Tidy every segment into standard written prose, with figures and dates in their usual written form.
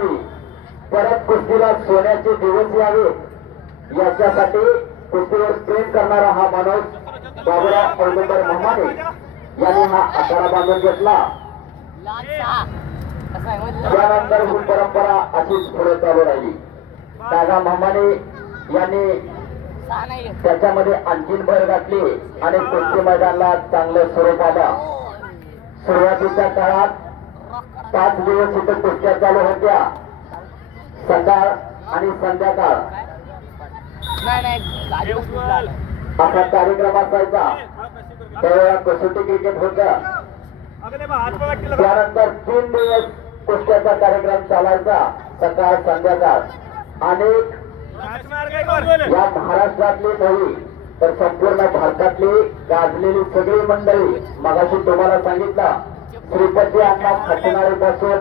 यावी, परत कुस्तीला सोन्याचे दिवस यावे याच्यासाठी कुस्तीवर प्रेम करणारा हा माणूस बाबूराव औदुंबर महाने यांनी हा आखाडा बांधून घेतला। त्यानंतर ही परंपरा अशीच पुढे चालू राहिली। दादा महाने यांनी त्याच्यामध्ये आणखीन भर घातली आणि कुस्ती मैदानाला चांगलं स्वरूप आलं। सुरुवातीच्या काळात 5 दिवस इथे कुस्त्या चालू होत्या, सकाळ आणि संध्याकाळ असा कार्यक्रम असायचा। त्यावेळेला कसोटी क्रिकेट होतं। त्यानंतर 3 दिवस कुस्त्याचा कार्यक्रम चालायचा, सकाळ संध्याकाळ। अनेक या महाराष्ट्रातली नव्हे तर संपूर्ण भारतातली गाजलेली सगळी मंडळी, मगाशी तुम्हाला सांगितलं, श्रीपती अण्णा खटणारे पासून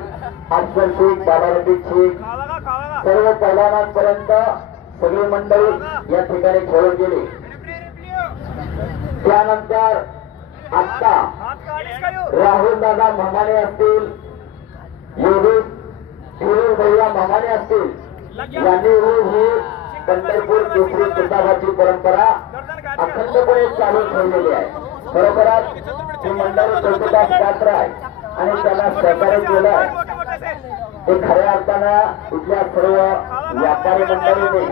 अफजल शेख, बाबारबी शेख, सर्व पैलवानांपर्यंत सगळी मंडळी या ठिकाणी खेळून गेली। त्यानंतर आता राहुल दादा महाने असतील, योगेश फिरोज भैया महाने असतील, यांनी ही पंढरपूर केसरी किताबाची परंपरा अखंडपणे चालू ठेवलेली आहे। खरोखरच ही मंडळी कौतुकास पात्र आहे आणि त्यांना सहकार्य केलं आहे। हे खऱ्या अर्थानं इथल्या सर्व व्यापारी मंडळीने,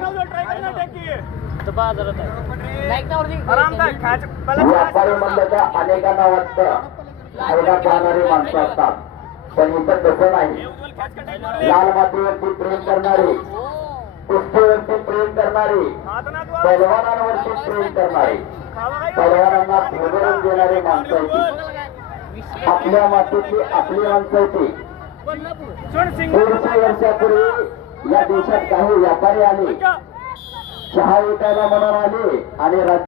व्यापारी मंडळाच्या अनेकांना वाटतं फायदा पाहणारी माणसं असतात, पण इथं तसं नाही। लाल मातीवरती प्रेम करणारी, कुस्तीवरती प्रेम करणारी, पैलवानांवरती प्रेम करणारी, पैलवानांना भरभरून देणारी माणसं होती। आपल्या मातीतली आपली माणसं होती। 150 वर्षापूर्वी या देशात काही व्यापारी आले, चहा विकायला म्हणून आले आणि